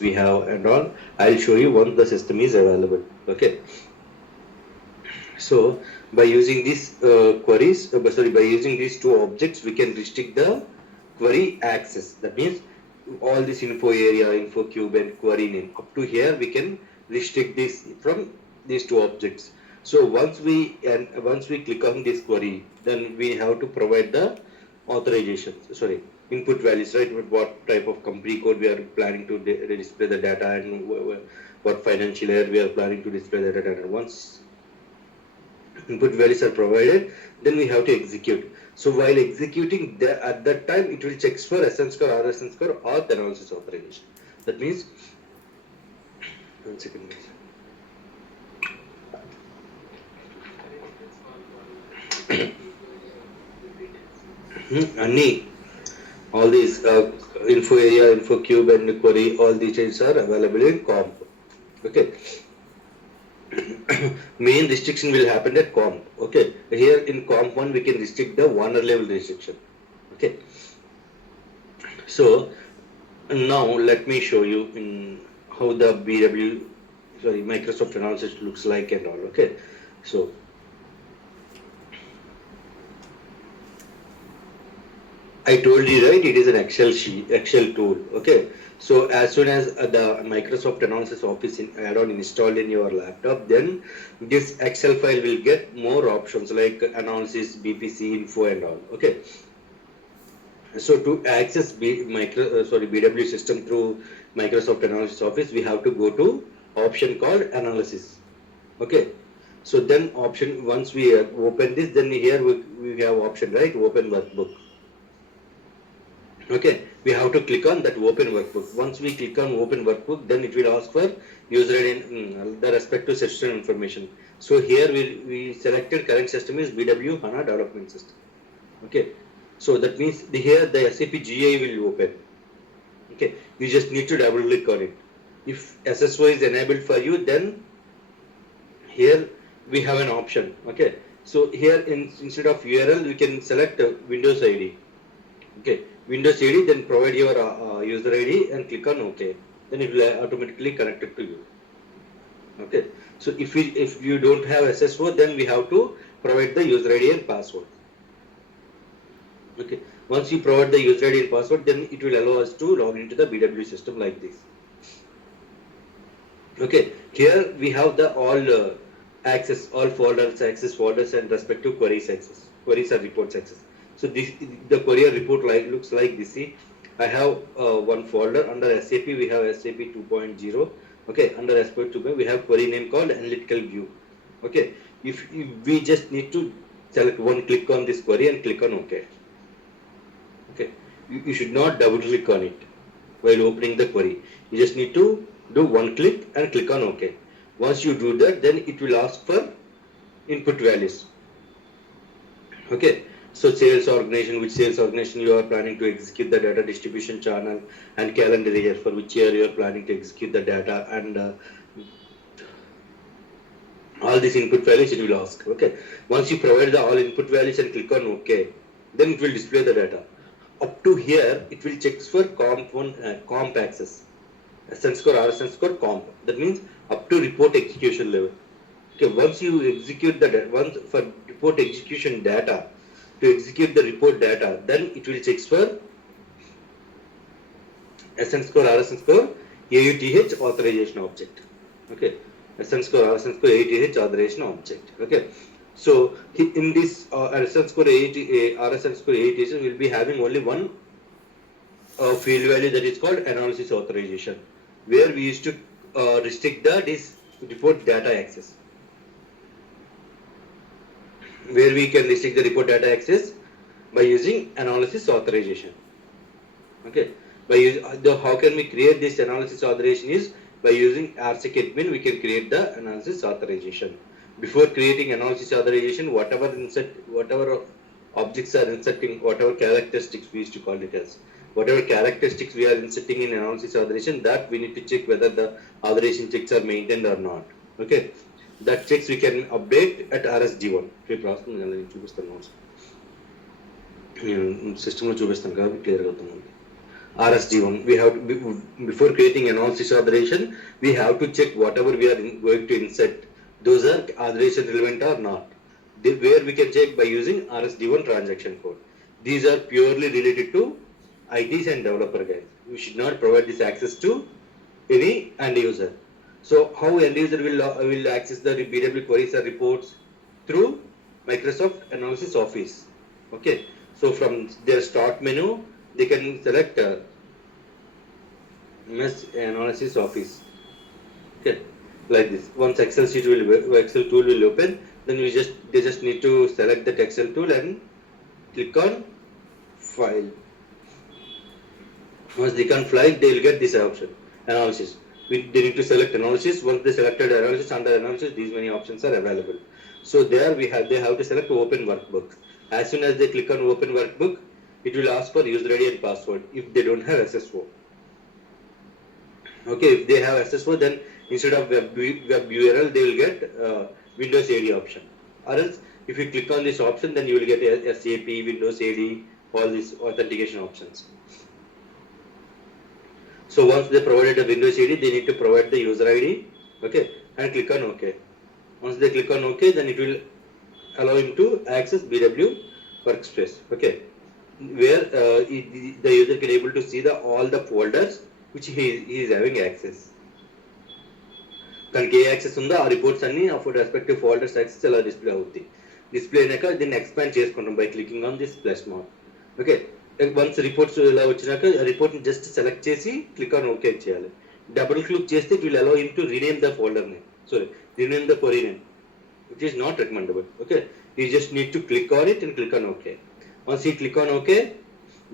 we have and all. I'll show you once the system is available. Okay. So by using these by using these two objects, we can restrict the query access. That means all this info area, info cube, and query name. Up to here, we can restrict this from these two objects. So once we click on this query, then we have to provide the authorizations. Sorry, input values, right? What type of company code we are planning to display the data, and what financial year we are planning to display the data. And once input values are provided, then we have to execute. So while executing at that time, it will check for SN score, RSN score, or the analysis authorization. That means, 1 second. Any all these info area, info cube, and query, all these things are available in comp. Okay. Main restriction will happen at comp. Okay. Here in comp 1, we can restrict the owner level restriction. Okay. So now let me show you in how the Microsoft analysis looks like and all. Okay. So I told you, right, it is an Excel tool. Okay. So as soon as the Microsoft Analysis Office add-on installed in your laptop, then this Excel file will get more options like analysis, BPC, info, and all. Okay. So to access BW system through Microsoft Analysis Office, we have to go to option called analysis. Okay. So then option, once we open this, then here we have option, right, open workbook. Okay, we have to click on that open workbook. Once we click on open workbook, then it will ask for user ID, the respective system information. So here we selected current system is BW HANA development system. Okay, so that means here the SAP GI will open. Okay, you just need to double click on it. If SSO is enabled for you, then here we have an option. Okay, so here instead of URL, we can select Windows ID. Okay, Windows ID, then provide your user ID and click on OK. Then it will automatically connect it to you. Okay, so if you don't have SSO, then we have to provide the user ID and password. Okay, once you provide the user ID and password, then it will allow us to log into the BW system like this. Okay, here we have the all access, all folders, access folders, and respective queries access, queries or reports access. So this the query report looks like this. See, I have one folder under SAP. We have SAP 2.0. Okay, under SAP 2.0 we have query name called analytical view. Okay, if we just need to select one, click on this query and click on OK. Okay, you should not double click on it while opening the query. You just need to do one click and click on OK. Once you do that, then it will ask for input values. Okay, so sales organization, which sales organization you are planning to execute the data distribution channel, and calendar year, for which year you are planning to execute the data, and all these input values it will ask. Okay, once you provide the all input values and click on OK, then it will display the data. Up to here, it will check for comp access, SN score, RSN score, comp. That means up to report execution level. Okay, once you execute the once for report execution data, to execute the report data, then it will check for SN score, RSN score, AUTH authorization object. Okay, SN score, RSN score, AUTH authorization object. Okay, so in this SN score, RSN score, AUTH will be having only one field value, that is called analysis authorization, where we used to restrict this report data access. Where we can restrict the report data access by using analysis authorization. Okay, how can we create this analysis authorization is by using RSec admin. We can create the analysis authorization. Before creating analysis authorization, whatever objects are inserting, whatever characteristics we used to call it as, whatever characteristics we are inserting in analysis authorization, that we need to check whether the authorization checks are maintained or not. Okay, that checks we can update at RSG1. చూపిస్తాను నోట్స్, నేను సిస్టంలో చూపిస్తాను కాబట్టి క్లియర్గా అవుతుంది. RSD1. We have to, before creating analysis authorization, we have to check whatever we are going to insert. Those are authorization relevant or not. Where we can check by using RSD1 transaction code. These are purely related to ITs and developer guys. We should not provide this access to any end user. So how end user will access the BW queries or reports? Through Microsoft Analysis Office. Okay. So from their start menu, they can select MS Analysis Office. Okay, like this. Once Excel tool will open, then they just need to select that Excel tool and click on File. Once they can file, they will get this option, analysis. They need to select analysis. Once they selected analysis, under analysis, these many options are available. So there they have to select open workbook. As soon as they click on open workbook, it will ask for user ID and password if they don't have SSO. Okay, if they have SSO, then instead of web URL, they will get Windows AD option. Or else, if you click on this option, then you will get SAP, Windows AD, all these authentication options. So once they provided a Windows ID, they need to provide the user ID, okay, and click on OK. Once they click on OK, then it will allow him to access BW workspace, okay, where the user can able to see all the folders which he is having access. తనకి ఏ యాక్సెస్ ఉందో ఆ రిపోర్ట్స్ అన్ని ఆ respective folders access ఇలా డిస్ప్లే అవుతుంది. డిస్ప్లే అయినాక దీన్ని ఎక్స్పాండ్ చేసుకుంటాం by clicking on this plus mark. Okay, once reports ఇలా వచ్చినాక రిపోర్ట్ని జస్ట్ సెలెక్ట్ చేసి క్లిక్ ఆన్ ఓకే చేయాలి. డబుల్ క్లిక్ చేస్తే it will allow him to rename the folder name, sorry rename the query name, which is not recommendable. Okay, you just need to click on it and click on OK. Once you click on OK,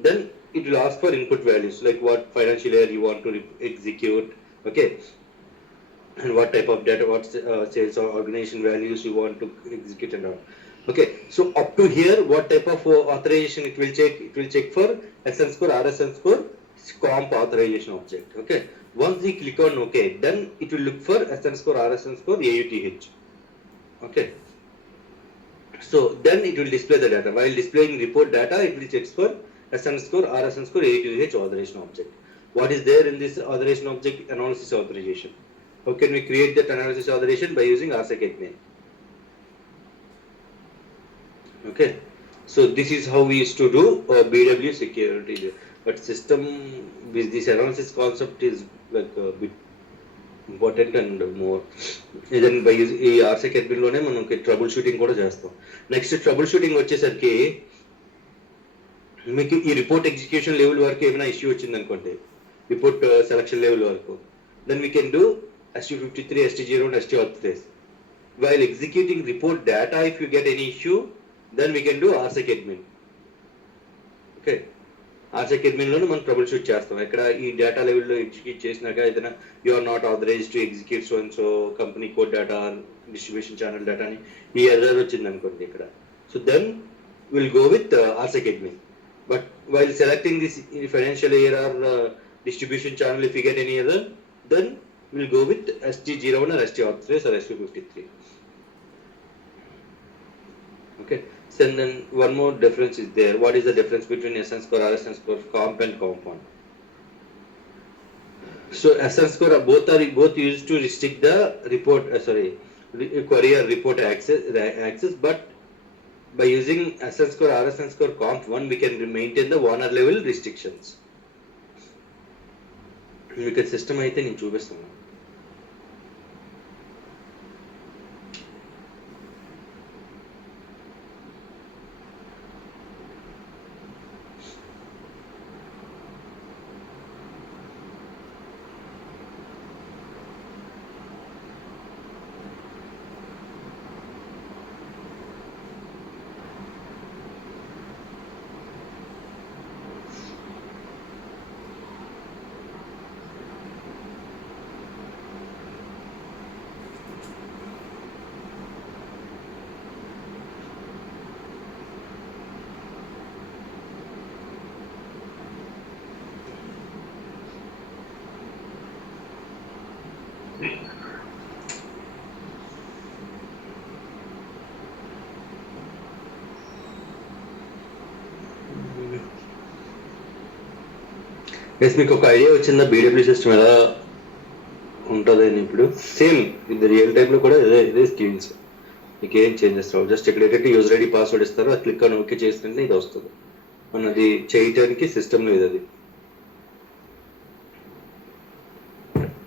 then it will ask for input values like what financial year you want to execute, okay, and what type of data, what sales or organization values you want to execute and all. Okay, so up to here, what type of authorization it will check? It will check for SN score, RSN score, comp authorization object. Okay, once we click on OK, then it will look for SN score, RSN score, AUTH. Okay, so then it will display the data. While displaying report data, it will check for SN score, RSN score, AUTH authorization object. What is there in this authorization object? Analysis authorization. How can we create that analysis authorization? By using RSEC admin. Okay, so this is how we used to do BW security. But system with this analysis concept is like a bit important and more. ఏదైనా బై ఈ ఆర్సెక్ అడ్మిన్లోనే మనకి trouble shooting కూడా చేస్తాం. Next trouble shooting వచ్చేసరికి మీకు ఈ రిపోర్ట్ ఎగ్జిక్యూషన్ లెవెల్ వరకు ఏమైనా ఇష్యూ వచ్చింది అనుకోండి, రిపోర్ట్ సెలక్షన్ లెవెల్ వరకు, then we can do ST53, ST0 and ST authorize. While executing report data, if you get any issue, then we can do RSEC admin. Okay, RSEC adminలోనే మనం trouble shoot చేస్తాం. ఇక్కడ ఈ డేటా లెవెల్లో execute చేసినాక ఏదైనా you are not authorised to execute so and so company code data, distribution channel data అని ఈ ఎర్రర్ వచ్చింది అనుకోండి ఇక్కడ, so then will go with RSEC admin. But while selecting this financial year or distribution channel, if you get any other, then we'll go with ST01 or ST authorize or ST53. Okay, so then one more difference is there. What is the difference between SN score, RSN score, comp and compound? So SN score both used to restrict the report, query or report access, but by using SN score, RSN score, comp 1, we can maintain the owner level restrictions. మీకు సిస్టమ్ అయితే నేను చూపిస్తాను. ఎస్ మీకు ఒక ఐడియా వచ్చిందా BW system ఎలా ఉంటుంది అని? ఇప్పుడు సేమ్ ఇది రియల్ టైంలో కూడా ఇదే స్కీమ్స్, మీకు ఏం చేంజెస్ రావు. జస్ట్ ఇక్కడ ఏంటంటే యూజర్ ఐడి పాస్వర్డ్ ఇస్తారు, అది క్లిక్ అని ఓకే చేస్తుంటే ఇది వస్తుంది. మనది చేయటానికి సిస్టమ్ లేదు. అది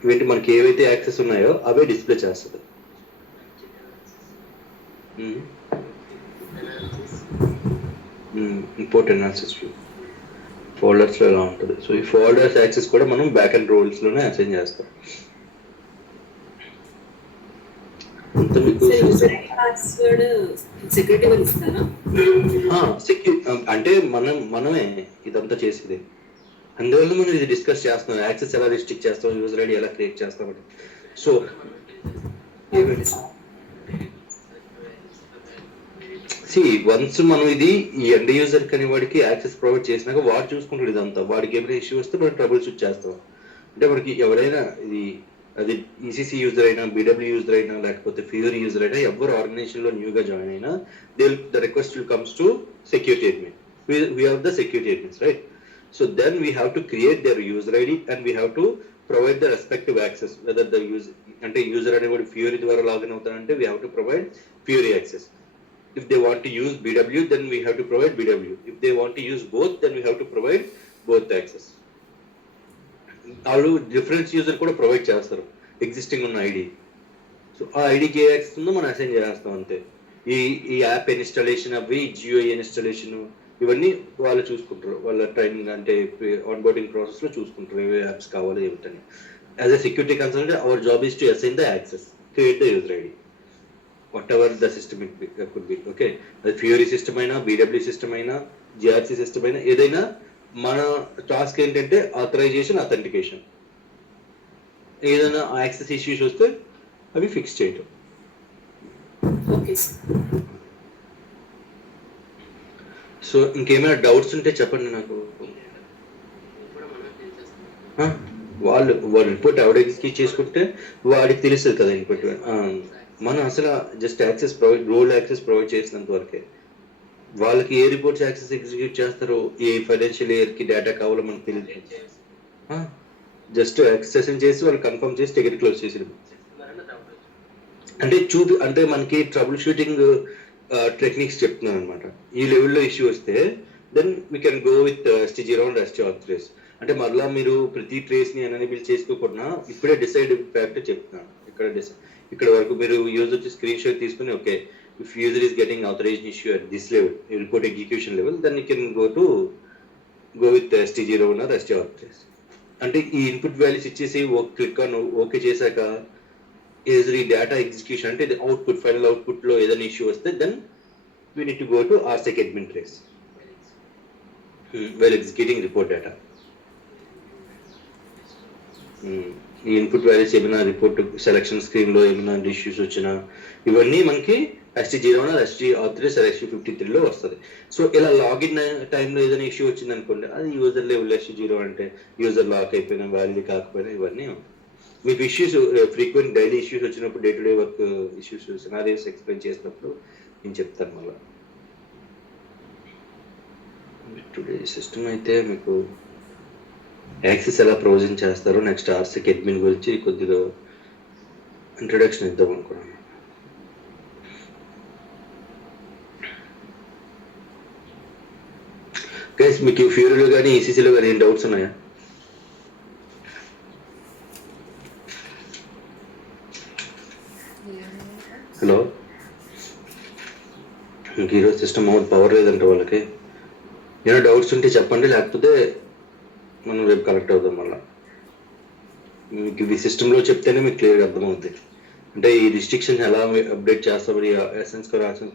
ఇవేంటి మనకి ఏవైతే యాక్సెస్ ఉన్నాయో అవే డిస్ప్లే చేస్తుంది. ఇంపోర్ట్ అనాలిసిస్ వ్యూ ఫోల్డర్స్లో ఎలా ఉంటుంది. సో ఈ ఫోల్డర్స్ యాక్సెస్ కూడా మనం బ్యాక్ అండ్ రోల్స్లోనే అసైన్ చేస్తాం. అంటే మనమే ఇదంతా చేసేది. అందువల్ల మనం ఇది డిస్కస్ చేస్తున్నాం, యాక్సెస్ ఎలా రిస్ట్రిక్ట్ చేస్తాం, యూజర్ ఐడి ఎలా క్రియేట్ చేస్తామని. సో వన్స్ మనం ఇది ఈ ఎండ్ యూజర్ కని వాడికి యాక్సెస్ ప్రొవైడ్ చేసినాక వాడు చూసుకుంటాడు ఇదంతా. వాడికి ఏమైనా ఇష్యూ వస్తే మనం ట్రబుల్ షూట్ చేస్తాం. అంటే మనకి ఎవరైనా ఇది అది ఈసీసీ యూజర్ అయినా, బీడబ్ల్యూ యూజర్ అయినా, లేకపోతే ఫ్యూరీ యూజర్ అయినా, ఎవరు ఆర్గనైజేషన్లో న్యూగా జాయిన్ అయినా the request will comes to security admin. We have the security admins, right? So then we have to create their user ID and we have to provide the respective access. Whether the user అనేది Fury ద్వారా login అవుతారంటే we have to provide Fury access. If they want to use BW, then we have to provide BW. If they want to use both, then we have to provide both access. వాళ్ళు difference user కూడా ప్రొవైడ్ చేస్తారు ఎగ్జిస్టింగ్ ఉన్న ID. So ఆ ఐడికి ఏ యాక్సెస్ ఉందో మనం అసైన్ చేస్తాం అంతే. ఈ యాప్ ఇన్స్టాలేషన్ అవి, జియో ఇన్స్టాలేషన్ ఇవన్నీ వాళ్ళు చూసుకుంటారు. వాళ్ళ ట్రైనింగ్ అంటే ఆన్ బోర్డింగ్ ప్రాసెస్లో చూసుకుంటారు ఏ యాప్స్ కావాలి ఏమిటని. As a security consultant our job is to assign the access, create the user ID, whatever the system it could be. Okay, అది ఫ్యూరీ సిస్టమ్ అయినా, బీడబ్ల్యూ సిస్టమ్ అయినా, జిఆర్సీ సిస్టమ్ అయినా, ఏదైనా మన టాస్క్ ఏంటంటే authorisation, authentication. ఏదైనా access issues వస్తే అవి ఫిక్స్ చేయటం. సో ఇంకేమైనా డౌట్స్ ఉంటే చెప్పండి నాకు. వాళ్ళు రిపోర్ట్ ఎవడ ఎగ్జిక్యూట్ చేసుకుంటే వాడికి తెలుస్తుంది కదా ఇన్పుట్. మనం అసలు just access provide, role access provide చేసినంత వరకే. వాళ్ళకి ఏ రిపోర్ట్స్ యాక్సెస్ ఎగ్జిక్యూట్ చేస్తారో, ఏ ఫైనాన్షియల్ ఇయర్కి డేటా కావాలో మనకు తెలియదు. జస్ట్ యాక్సెస్ చేసి వాళ్ళు కన్ఫర్మ్ చేసి టికెట్ క్లోజ్ చేసి అంటే మనకి ట్రబుల్ షూటింగ్ టెక్నిక్స్ చెప్తున్నాను అనమాట. ఈ లెవెల్లో ఇష్యూ వస్తే then we can go with ST0 and ST authorise. అంటే మరలా మీరు ప్రతి ట్రేస్ని ఎనేబుల్ చేసుకోకుండా ఇప్పుడే డిసైడ్ ఫ్యాక్ట్ చెప్తున్నాను. ఇక్కడ వరకు మీరు యూజర్ వచ్చి స్క్రీన్ షాట్ తీసుకుని, okay if user is getting authorisation issue at this level, report execution level, then you can go with ST0 or ST authorise. అంటే ఈ ఇన్పుట్ వాల్యూస్ ఇచ్చేసి క్లిక్ ఆన్ ఓకే చేశాక ఈ డేటా ఎగ్జిక్యూషన్ అంటే output, final అవుట్పుట్లో ఏదైనా issue వస్తే then we need to go to RSec admin trace while executing report data. ఈ ఇన్పుట్ వాల్యూస్ ఏమైనా రిపోర్ట్ సెలక్షన్ స్క్రీన్లో ఏమైనా ఇష్యూస్ వచ్చినా ఇవన్నీ మనకి ST0 ST ఆథరైజ్ ST53లో వస్తుంది. సో ఇలా లాగిన్ టైంలో ఏదైనా ఇష్యూ వచ్చింది అనుకోండి, అది యూజర్ లెవెల్ ST0 అంటే యూజర్ లాక్ అయిపోయినా, వ్యాలిడ్ కాకపోయినా ఇవన్నీ మీకు ఇష్యూస్ ఫ్రీక్వెంట్ డైలీ ఇష్యూస్ వచ్చినప్పుడు, day to day work issues, scenarios explain చేసినప్పుడు నేను చెప్తాను. మళ్ళీ టుడే సిస్టమ్ అయితే మీకు యాక్సెస్ ఎలా ప్రొవిజన్ చేస్తారో, నెక్స్ట్ RSec admin గురించి కొద్దిగా ఇంట్రొడక్షన్ ఇద్దాం అనుకున్నాను. గైస్ మీకు ఫ్యూరీలో కానీ ECCలో కానీ ఏం డౌట్స్ ఉన్నాయా? హలో, మీకు ఈరోజు సిస్టమ్ పవర్ లేదంటే వాళ్ళకి ఏమైనా డౌట్స్ ఉంటే చెప్పండి, లేకపోతే మనం రేపు కనెక్ట్ అవుదాం. మళ్ళీ మీకు ఇది సిస్టంలో చెప్తేనే మీకు క్లియర్గా అర్థమవుతుంది. అంటే ఈ రిస్ట్రిక్షన్ ఎలా అప్డేట్ చేస్తాం, ఎసెన్స్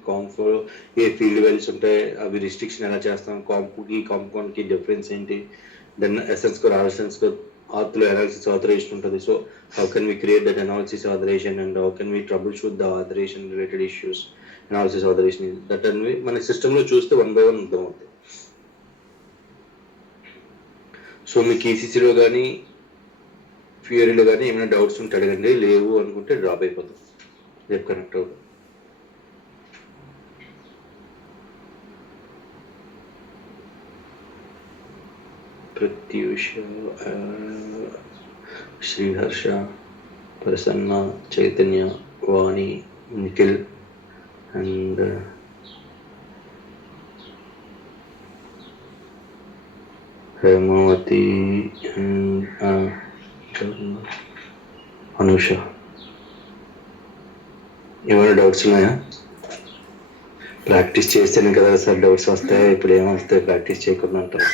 కాంప్లో ఏ ఫీల్డ్ వాల్యూస్ ఉంటాయి, అవి రిస్ట్రిక్షన్ ఎలా చేస్తాం, కాంప్కి కాంపౌండ్కి డిఫరెన్స్ ఏంటి, దెన్ ఎసెన్స్ ఆత్లో అనాలిసిస్ ఆథరైజేషన్ ఉంటుంది. So how can we create that analysis authorisation and how can we troubleshoot the authorisation related issues, analysis authorisation, that అన్ని మన సిస్టంలో చూస్తే 1 by 1 అర్థమవుతాయి. సో మీకు ECCలో కానీ ఫ్యూరీలో కానీ ఏమైనా డౌట్స్ ఉంటే అడగండి, లేవు అనుకుంటే డ్రాప్ అయిపోతాం, రేపు కనెక్ట్ అవుతాం. ప్రత్యూష, శ్రీహర్ష, ప్రసన్న, చైతన్య, వాణి, నిఖిల్ అండ్ హేమావతి అండ్ అనుష. ఏమైనా డౌట్స్ ఉన్నాయా? ప్రాక్టీస్ చేస్తేనే కదా సార్ డౌట్స్ వస్తాయి, ఇప్పుడు ఏమొస్తాయి ప్రాక్టీస్ చేయకుండా అంటారు.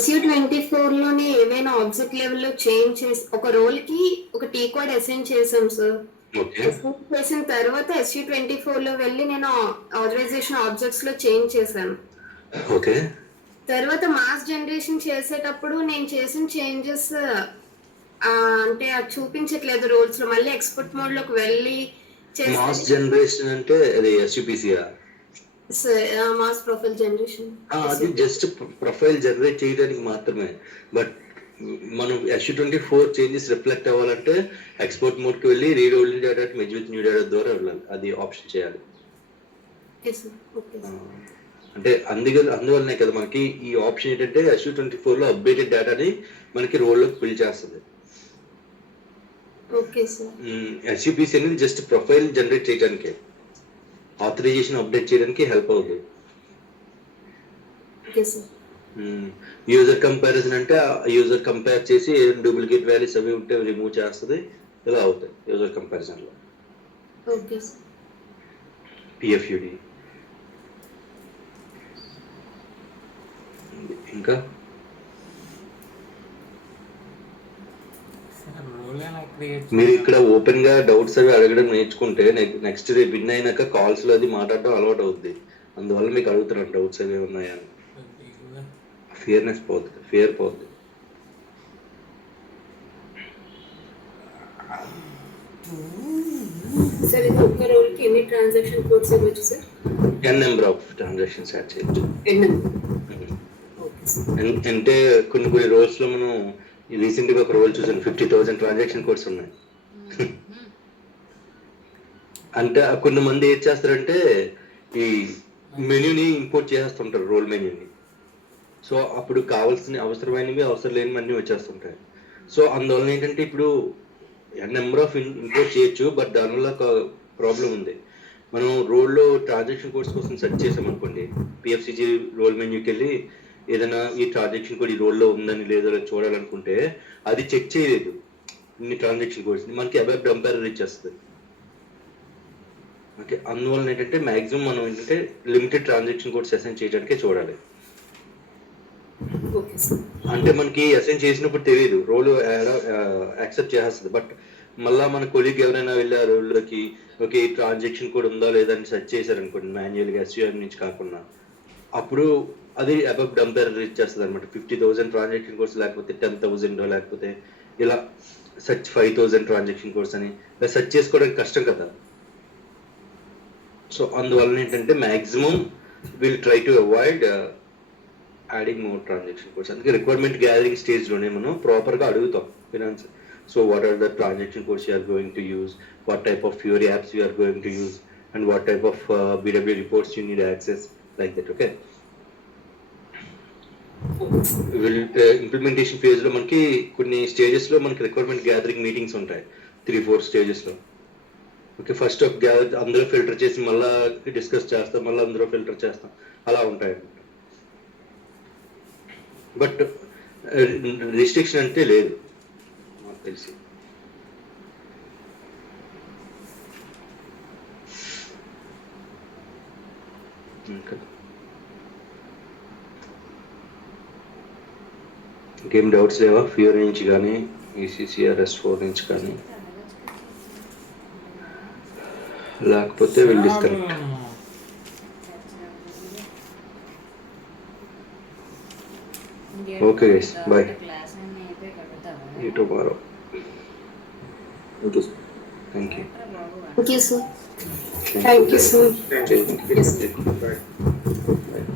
SU24లోనే ఏమైనా ఆబ్జెక్ట్ లెవెల్లో చేంజ్ చేసి ఒక రోల్ కి ఒక టీ కోడ్ అసైన్ చేసాం సార్. చేసిన తర్వాత SU24లో వెళ్ళి నేను ఆథరైజేషన్ ఆబ్జెక్ట్స్ లో చేంజ్ చేశాను. ఓకే. తర్వాత మాస్ జనరేషన్ చేసేటప్పుడు నేను చేసిన చేంజెస్ అంటే అది చూపించట్లేదు రోల్స్ లో. మళ్ళీ ఎక్స్పోర్ట్ మోడ్ లోకి వెళ్ళి మాస్ జనరేషన్ అంటే అది SUPCA, మాస్ ప్రొఫైల్ జనరేషన్. అది జస్ట్ ప్రొఫైల్ జనరేట్ చేయడానికి మాత్రమే. బట్ మనం SU24 చేంజెస్ రిఫ్లెక్ట్ అవ్వాలంటే ఎక్స్పోర్ట్ మోడ్ కి వెళ్ళి read old data merge with new data ద్వారా వెళ్ళాలి. అది ఆప్షన్ చేయాలి. అంటే అందువల్లనే కదా మనకి ఈ ఆప్షన్ ఏంటంటే SU24లో అప్డేటెడ్ డేటాని మనకి రోల్లోకి ఫిల్ చేస్తుంది. SUPC అనేది జస్ట్ ప్రొఫైల్ జనరేట్ చేయడానికి, ఆథరైజేషన్ అప్డేట్ చేయడానికి హెల్ప్ అవుతుంది. యూజర్ కంపారిజన్ అంటే యూజర్ కంపేర్ చేసి డూప్లికేట్ వాల్యూస్ అవి ఉంటే రిమూవ్ చేస్తుంది. ఇలా అవుతాయి యూజర్ కంపారిజన్ లో. PFUD ఇంకా మీరు ఇక్కడ ఓపెన్ గా డౌట్స్ అవి అడగడం నేర్చుకుంటే నెక్స్ట్ రేపు విన్ అయినాక కాల్స్ లో అది మాట్లాడడం అలవాటు అవుద్ది. అందువల్ల మీకు అడుగుతున్నాను డౌట్స్ అవి ఉన్నాయా అని. ఫియర్నెస్ పోతుంది, ఫియర్ పోతుంది. సార్ ఇది ఒక్క రోల్ కి ఎన్ని ట్రాన్సాక్షన్ కోడ్స్ ఇవ్వచ్చు sir? n number of transactions add చేయొచ్చు. అంటే కొన్ని రోల్స్ లో మనం రీసెంట్ గా ఒక రోల్ చూసాను, 50,000 ట్రాన్సాక్షన్ కోడ్స్ ఉన్నాయి. అంటే కొన్ని మంది ఏం చేస్తారంటే ఈ మెన్యూని ఇంపోర్ట్ చేస్తుంటారు, రోల్ మెన్యూని. సో అప్పుడు కావాల్సిన అవసరమైనవి అవసరం లేనివన్నీ వచ్చేస్తుంటాయి. సో అందువల్ల ఏంటంటే ఇప్పుడు నెంబర్ ఆఫ్ ఇంపోర్ట్ చేయొచ్చు, బట్ దానివల్ల ఒక ప్రాబ్లం ఉంది. మనం రోల్లో ట్రాన్సాక్షన్ కోడ్స్ కోసం సెర్చ్ చేసామనుకోండి, PFCG రోల్ మెన్యూకి వెళ్ళి ఏదైనా ఈ ట్రాన్సాక్షన్ కోడ్ ఈ రోల్లో ఉందని లేదో చూడాలనుకుంటే అది చెక్ చేయలేదు ఇన్ని ట్రాన్సాక్షన్ కోడ్స్, మనకి అబౌట్ డంపర్ ఇచ్చేస్తుంది. ఓకే, అందువల్ల ఏంటంటే మ్యాక్సిమం మనం ఏంటంటే లిమిటెడ్ ట్రాన్సాక్షన్ కోడ్స్ అసైన్ చేయడానికే చూడాలి. అంటే మనకి అసైన్ చేసినప్పుడు తెలియదు, రోల్ యాక్సెప్ట్ చేస్తుంది. బట్ మళ్ళీ మన కొలీగ్ ఎవరైనా వెళ్ళి ఆ రోల్లోకి ఓకే ఈ ట్రాన్సాక్షన్ కోడ్ ఉందా లేదా అని సెర్చ్ చేశారనుకోండి మాన్యువల్గా SUR నుంచి కాకుండా, అప్పుడు అది అబౌట్ డంపర్ రీచ్ చేస్తుంది అనమాట. 50,000 ట్రాన్సాక్షన్ కోడ్స్ లేకపోతే 10,000 లేకపోతే ఇలా సెర్చ్ 5,000 ట్రాన్సాక్షన్ కోడ్స్ అని ఇలా సెర్చ్ చేసుకోవడానికి కష్టం కదా. సో అందువల్ల ఏంటంటే maximum will try to avoid adding more transaction codes. అందుకే రిక్వైర్మెంట్ గ్యాదరింగ్ స్టేజ్లోనే మనం ప్రాపర్గా అడుగుతాం finance. So what are the transaction codes you are going to use, what type of Fiori apps you are going to use, and what type of BW reports you need access, like that. Okay, implementation ఫేజ్లో మనకి కొన్ని స్టేజెస్లో మనకి requirement gathering meetings ఉంటాయి, 3-4 స్టేజెస్లో. Okay, first అందరూ ఫిల్టర్ చేసి మళ్ళీ డిస్కస్ చేస్తాం, మళ్ళీ అందరూ ఫిల్టర్ చేస్తాం, అలా ఉంటాయి. బట్ రిస్ట్రిక్షన్ అంటే లేదు నాకు తెలిసి. ఇంకా ఇంకేం డౌట్స్ లేవా? ఫ్యూర్ నుంచి కానీ ECCRS4 నుంచి కానీ, లేకపోతే will disconnect. Okay guys, bye. See you tomorrow. Okay, sir. Thank you. Thank you, sir. Thank you, sir. Thank you. Yes. Bye. Bye.